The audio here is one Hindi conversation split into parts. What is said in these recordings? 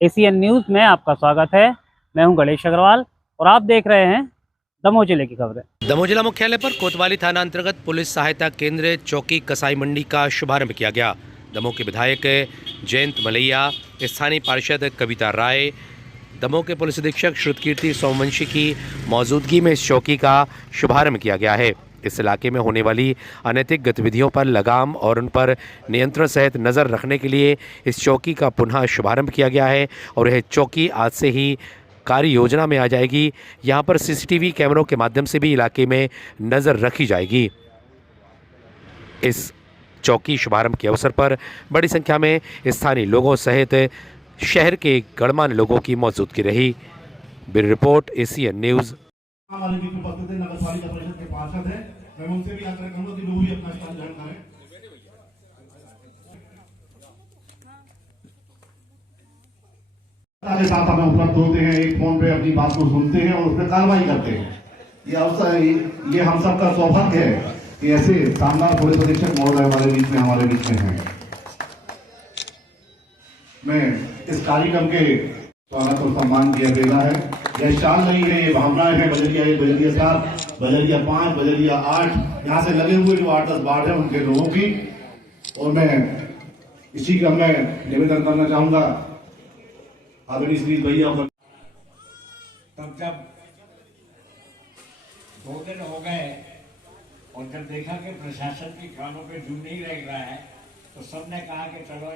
एसीएन न्यूज़ में आपका स्वागत है। मैं हूं गणेश अग्रवाल और आप देख रहे हैं दमोह जिले की खबरें। दमोह जिला मुख्यालय पर कोतवाली थाना अंतर्गत पुलिस सहायता केंद्र चौकी कसाई मंडी का शुभारंभ किया गया। दमोह के विधायक जयंत मलैया, स्थानीय पार्षद कविता राय, दमोह के पुलिस अधीक्षक श्रुतकीर्ति सोमवंशी की मौजूदगी में इस चौकी का शुभारंभ किया गया है। इस इलाके में होने वाली अनैतिक गतिविधियों पर लगाम और उन पर नियंत्रण सहित नज़र रखने के लिए इस चौकी का पुनः शुभारंभ किया गया है और यह चौकी आज से ही कार्य योजना में आ जाएगी। यहाँ पर सीसीटीवी कैमरों के माध्यम से भी इलाके में नज़र रखी जाएगी। इस चौकी शुभारंभ के अवसर पर बड़ी संख्या में स्थानीय लोगों सहित शहर के गणमान्य लोगों की मौजूदगी रही। Bureau report, ACN news. वाले भी उपस्थित है, नगर पालिका परिषद के पार्षद हैं। मैं उनसे भी आग्रह करूंगा कि वो भी अपना स्थान ग्रहण करें। सारे साथ हमें उपलब्ध होते हैं, एक फोन पे अपनी बात को सुनते हैं और उस पर कार्रवाई करते हैं। ये अवसर, ये हम सबका सौभाग्य है कि ऐसे शानदार पुलिस अधीक्षक महोदय हमारे बीच में हैं। मैं इस कार्यक्रम के स्वागत और सम्मान किया देना है। यह शान नहीं है, ये भावनाएं हैं। बजरिया 1, बजरिया 7, बजरिया 5, बजरिया 8 यहाँ से लगे हुए जो 8-10 वार्ड है उनके लोगों की। और मैं इसी का मैं निवेदन करना चाहूंगा आदरणीय श्री भैया। तब जब 2 दिन हो गए और जब देखा कि प्रशासन के कानों पे जू नहीं रह रहा है तो सबने कहा कि चलो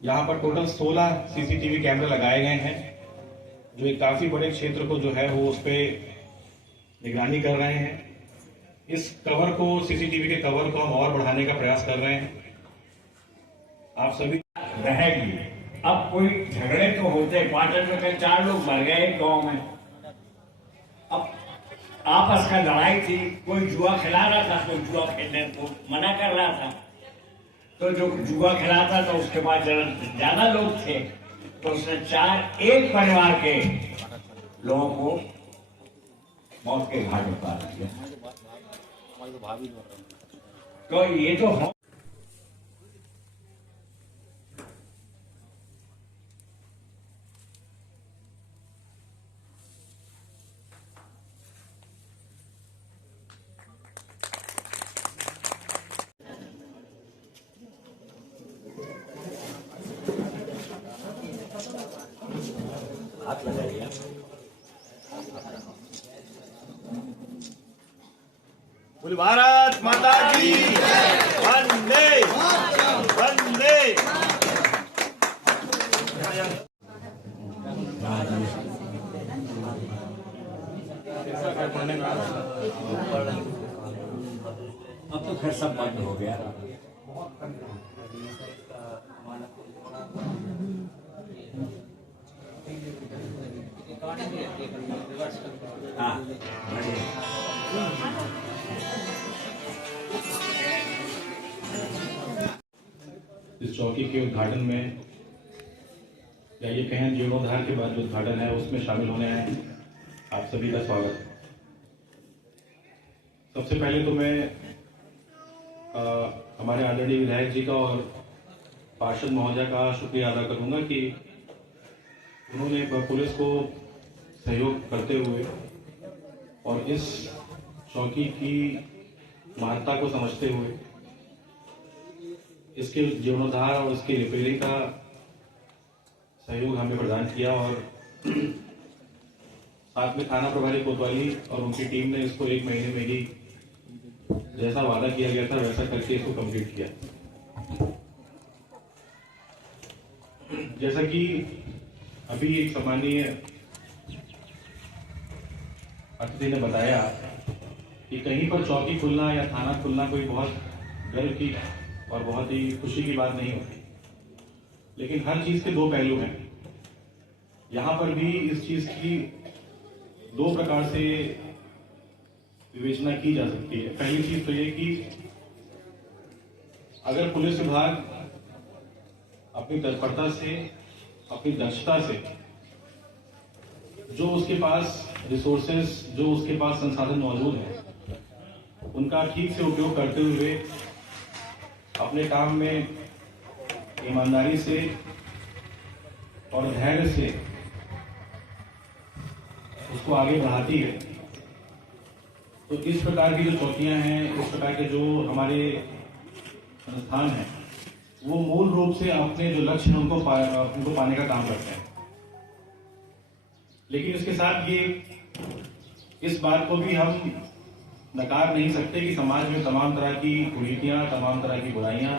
यहाँ पर टोटल 16 सीसीटीवी कैमरे लगाए गए हैं जो एक काफी बड़े क्षेत्र को जो है वो उस पे निगरानी कर रहे हैं। इस कवर को, सीसीटीवी के कवर को हम और बढ़ाने का प्रयास कर रहे हैं। आप सभी रहेगी। अब कोई झगड़े तो होते, क्वार्टर में कल 4 लोग मर गए एक गांव में। अब आपस का लड़ाई थी, कोई जुआ खिला रहा था, कोई जुआ खेलने को मना कर रहा था। तो जो जुआ खिलाता था उसके पास ज्यादा लोग थे तो उसने एक परिवार के लोगों को मौत के घाट उतार दिया। तो ये तो हाथ लगा लिया। बोले भारत माता की वंदे वंदे। अब तो खैर सब बंद हो गया। हाँ, इस चौकी के उद्घाटन में, या ये कहें जीर्णोद्धार के बाद जो उद्घाटन है उसमें शामिल होने आए हैं, आप सभी का स्वागत है। सबसे पहले तो मैं हमारे आदरणीय विधायक जी का और पार्षद महोदय का शुक्रिया अदा करूंगा कि उन्होंने पुलिस को सहयोग करते हुए और इस चौकी की महत्ता को समझते हुए इसके जीर्णोद्धार और इसकी रिपेयरिंग का सहयोग हमें प्रदान किया। और साथ में थाना प्रभारी कोतवाली और उनकी टीम ने इसको 1 महीने में ही जैसा वादा किया गया था वैसा करके इसको कंप्लीट किया। जैसा कि अभी एक सम्मानीय अतिथि ने बताया कि कहीं पर चौकी खुलना या थाना खुलना कोई बहुत गर्व की और बहुत ही खुशी की बात नहीं होती, लेकिन हर चीज के दो पहलू हैं। यहाँ पर भी इस चीज की दो प्रकार से विवेचना की जा सकती है। पहली चीज तो ये कि अगर पुलिस विभाग अपनी तत्परता से, अपनी दक्षता से, जो उसके पास रिसोर्सेज, जो उसके पास संसाधन मौजूद हैं, उनका ठीक से उपयोग करते हुए अपने काम में ईमानदारी से और धैर्य से उसको आगे बढ़ाती है, तो इस प्रकार की जो चौकियां हैं, इस प्रकार के जो हमारे संस्थान हैं, वो मूल रूप से अपने जो लक्ष्य हैं उनको पाने का काम करते हैं। लेकिन इसके साथ ये इस बात को भी हम नकार नहीं सकते कि समाज में तमाम तरह की कुरीतियां, तमाम तरह की बुराइयां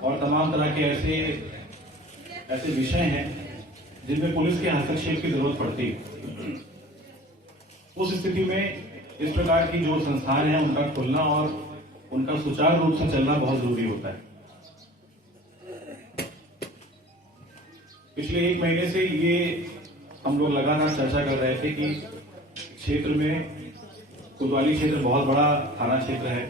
और तमाम तरह के ऐसे विषय हैं जिनमें पुलिस के हस्तक्षेप की जरूरत पड़ती है। उस स्थिति में इस प्रकार की जो संस्थान है उनका खुलना और उनका सुचारू रूप से चलना बहुत जरूरी होता है। पिछले एक महीने से ये हम लोग लगातार चर्चा कर रहे थे कि क्षेत्र में कोतवाली क्षेत्र बहुत बड़ा थाना क्षेत्र है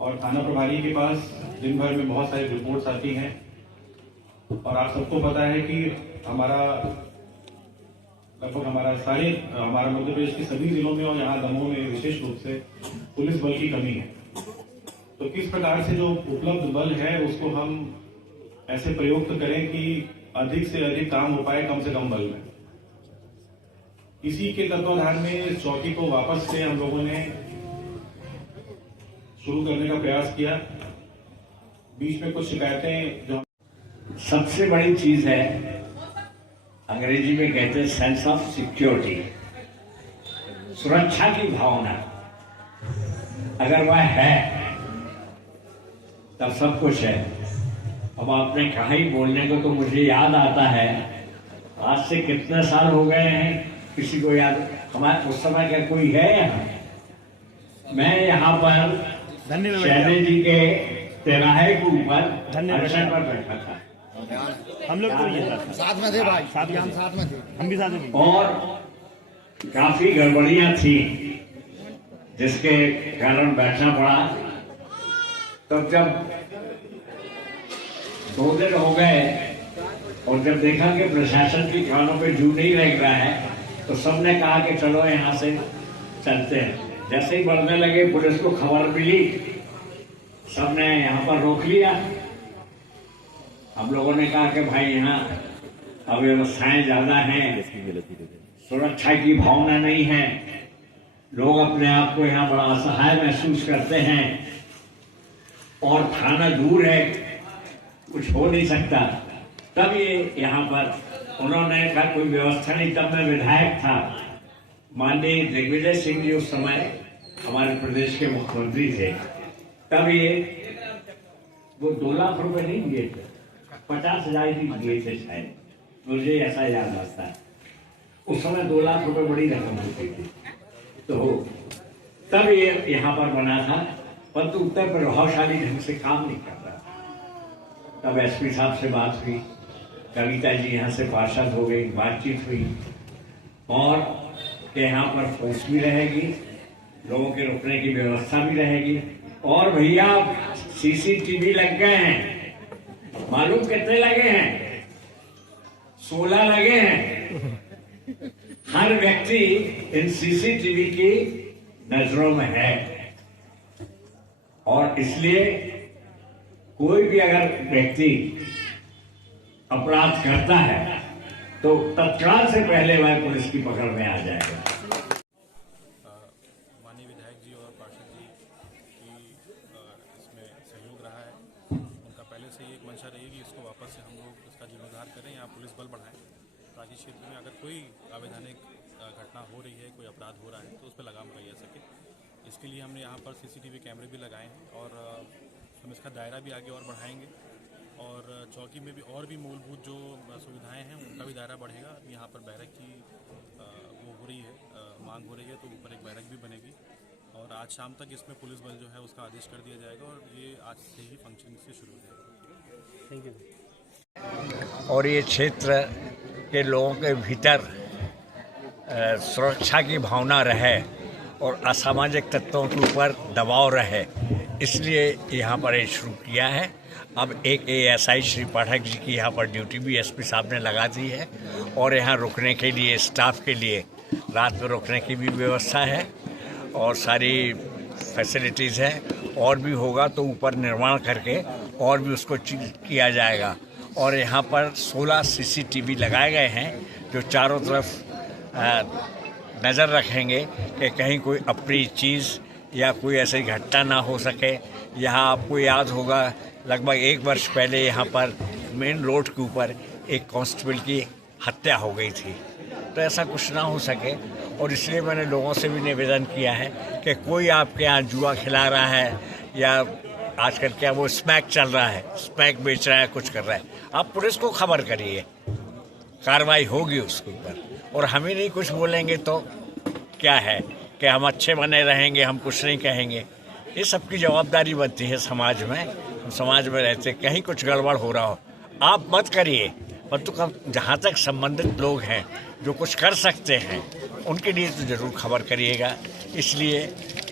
और थाना प्रभारी के पास दिन भर में बहुत सारी रिपोर्ट्स आती हैं और आप सबको पता है कि लगभग हमारा मध्य प्रदेश के सभी जिलों में और यहाँ दमोह में विशेष रूप से पुलिस बल की कमी है। तो किस प्रकार से जो उपलब्ध बल है उसको हम ऐसे प्रयुक्त करें कि अधिक से अधिक काम हो पाए कम से कम बल में। इसी के तत्वाधान में इस चौकी को वापस से हम लोगों ने शुरू करने का प्रयास किया। बीच में कुछ शिकायतें जो सबसे बड़ी चीज है, अंग्रेजी में कहते हैं सेंस ऑफ सिक्योरिटी, सुरक्षा की भावना। अगर वह है तब सब कुछ है। अब आपने कहा ही बोलने को, तो मुझे याद आता है आज से कितने साल हो गए हैं, किसी को याद? हमारे उस समय क्या कोई है यहाँ? मैं यहाँ पर शैले जी के तिराहे के ऊपर अड़चन पर बैठा था। हम लोग तो साथ में थे भाई, हम साथ में थे, हम भी साथ में थे। और काफी गड़बड़ियां थी जिसके कारण बैठना पड़ा। तब जब 2 दिन हो गए और जब देखा कि प्रशासन की कानों पे जू नहीं लग रहा है, तो सबने कहा कि चलो यहाँ से चलते हैं। जैसे ही बढ़ने लगे, पुलिस को खबर मिली, सबने यहाँ पर रोक लिया। हम लोगों ने कहा कि भाई यहाँ अव्यवस्थाएं ज्यादा हैं, सुरक्षा की भावना नहीं है, लोग अपने आप को यहाँ बड़ा असहाय महसूस करते हैं और थाना दूर है, कुछ हो नहीं सकता। तब ये यहाँ पर उन्होंने कहा कोई व्यवस्था नहीं। तब मैं विधायक था, माननीय दिग्विजय सिंह जी उस समय हमारे प्रदेश के मुख्यमंत्री थे। तब ये वो 2 लाख रुपए नहीं दिए थे, 50,000 ही दिए थे शायद, मुझे ऐसा याद आता है। उस समय 2 लाख रुपए बड़ी रकम होती थी। तो तब ये यहाँ पर बना था, परंतु उत्तर प्रभावशाली ढंग से काम नहीं करता। तब एसपी साहब से बात हुई, कविता जी यहाँ से पार्षद हो गई, बातचीत हुई और कि यहाँ पर फोर्स भी रहेगी, लोगों के रुकने की व्यवस्था भी रहेगी। और भैया सीसीटीवी लग गए हैं, मालूम कितने लगे हैं? 16 लगे हैं। हर व्यक्ति इन सीसीटीवी की नजरों में है और इसलिए कोई भी अगर व्यक्ति अपराध करता है तो तत्काल से पहले वह पुलिस की पकड़ में आ जाएगा। माननीय विधायक जी और पार्षद जी की इसमें सहयोग रहा है। उनका पहले से ही एक मंशा रही कि इसको वापस से हम लोग इसका जीर्णोद्धार करें, यहाँ पुलिस बल बढ़ाएं ताकि क्षेत्र में अगर कोई अवैधानिक घटना हो रही है, कोई अपराध हो रहा है तो उस पर लगाम लगाई जा सके। इसके लिए हमने यहाँ पर सीसीटीवी कैमरे भी लगाए हैं और हम इसका दायरा भी आगे और बढ़ाएंगे और चौकी में भी और भी मूलभूत जो सुविधाएं हैं उनका भी दायरा बढ़ेगा। यहाँ पर बैरक की वो हो रही है, मांग हो रही है, तो ऊपर एक बैरक भी बनेगी और आज शाम तक इसमें पुलिस बल जो है उसका आदेश कर दिया जाएगा और ये आज से ही फंक्शन से शुरू हो जाएगा। Thank you. और ये क्षेत्र के लोगों के भीतर सुरक्षा की भावना रहे और असामाजिक तत्वों के ऊपर दबाव रहे, इसलिए यहाँ पर ये शुरू किया है। अब एक ASI श्री पाठक जी की यहाँ पर ड्यूटी भी SP साहब ने लगा दी है और यहाँ रुकने के लिए स्टाफ के लिए रात में रुकने की भी व्यवस्था है और सारी फैसिलिटीज़ है। और भी होगा तो ऊपर निर्माण करके और भी उसको किया जाएगा। और यहाँ पर 16 CCTV लगाए गए हैं जो चारों तरफ नज़र रखेंगे कि कहीं कोई अप्रिय चीज़ या कोई ऐसी घटना ना हो सके। यहाँ आपको याद होगा लगभग 1 वर्ष पहले यहाँ पर मेन रोड के ऊपर एक कांस्टेबल की हत्या हो गई थी, तो ऐसा कुछ ना हो सके। और इसलिए मैंने लोगों से भी निवेदन किया है कि कोई आपके यहाँ जुआ खिला रहा है या आजकल क्या वो स्मैक चल रहा है, स्मैक बेच रहा है, कुछ कर रहा है, आप पुलिस को खबर करिए, कार्रवाई होगी उसके ऊपर। और हम ही नहीं कुछ बोलेंगे तो क्या है कि हम अच्छे बने रहेंगे, हम कुछ नहीं कहेंगे। ये सबकी जवाबदारी बनती है समाज में, हम समाज में रहते, कहीं कुछ गड़बड़ हो रहा हो आप मत करिए, परंतु जहाँ तक संबंधित लोग हैं जो कुछ कर सकते हैं उनके लिए तो ज़रूर खबर करिएगा। इसलिए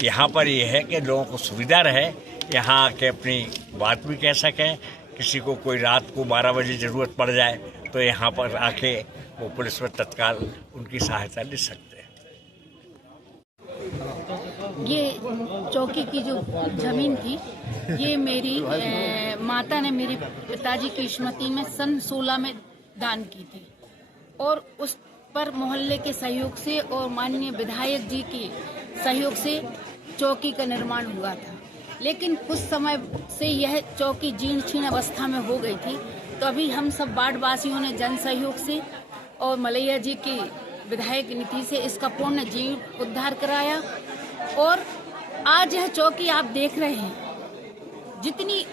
यहाँ पर ये है कि लोगों को सुविधा रहे, यहाँ आके अपनी बात भी कह सकें। किसी को कोई रात को 12 बजे ज़रूरत पड़ जाए तो यहाँ पर आके वो पुलिस में तत्काल उनकी सहायता ले सकते हैं। ये चौकी की जो ज़मीन थी ये मेरी माता ने मेरे पिताजी की स्मृति में सन 16 में दान की थी और उस पर मोहल्ले के सहयोग से और माननीय विधायक जी के सहयोग से चौकी का निर्माण हुआ था। लेकिन कुछ समय से यह चौकी जीर्ण शीर्ण अवस्था में हो गई थी, तो अभी हम सब वार्ड वासियों ने जन सहयोग से और मलैया जी की विधायक नीति से इसका पूर्ण जीर्ण उद्धार कराया और आज यह चौकी आप देख रहे हैं, जितनी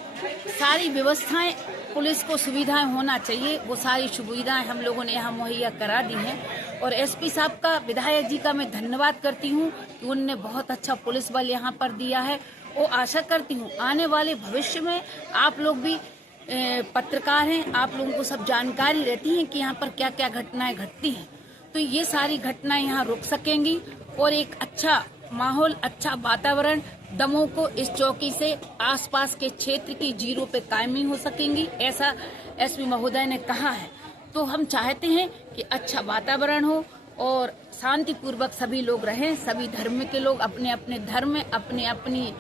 सारी व्यवस्थाएं पुलिस को सुविधाएं होना चाहिए वो सारी सुविधाएं हम लोगों ने यहाँ मुहैया करा दी हैं। और SP साहब का, विधायक जी का मैं धन्यवाद करती हूँ कि उनने बहुत अच्छा पुलिस बल यहाँ पर दिया है। और आशा करती हूँ आने वाले भविष्य में आप लोग भी पत्रकार हैं, आप लोगों को सब जानकारी रहती है कि यहाँ पर क्या क्या घटनाएं घटती हैं, तो ये सारी घटनाएं यहाँ रुक सकेंगी और एक अच्छा माहौल, अच्छा वातावरण दमोह को इस चौकी से आसपास के क्षेत्र की जीरो पे कायमी हो सकेंगी, ऐसा SP महोदय ने कहा है। तो हम चाहते हैं कि अच्छा वातावरण हो और शांतिपूर्वक सभी लोग रहें, सभी धर्म के लोग अपने अपने धर्म में अपनी अपनी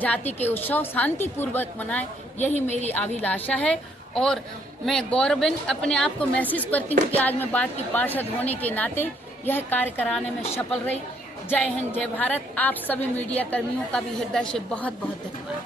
जाति के उत्सव शांतिपूर्वक मनाएं, यही मेरी अभिलाषा है। और मैं गौरवन अपने आप को महसूस करती हूँ कि आज मैं वार्ड की पार्षद होने के नाते यह कार्य कराने में सफल रही। जय हिंद, जय भारत। आप सभी मीडिया कर्मियों का भी हृदय से बहुत बहुत धन्यवाद।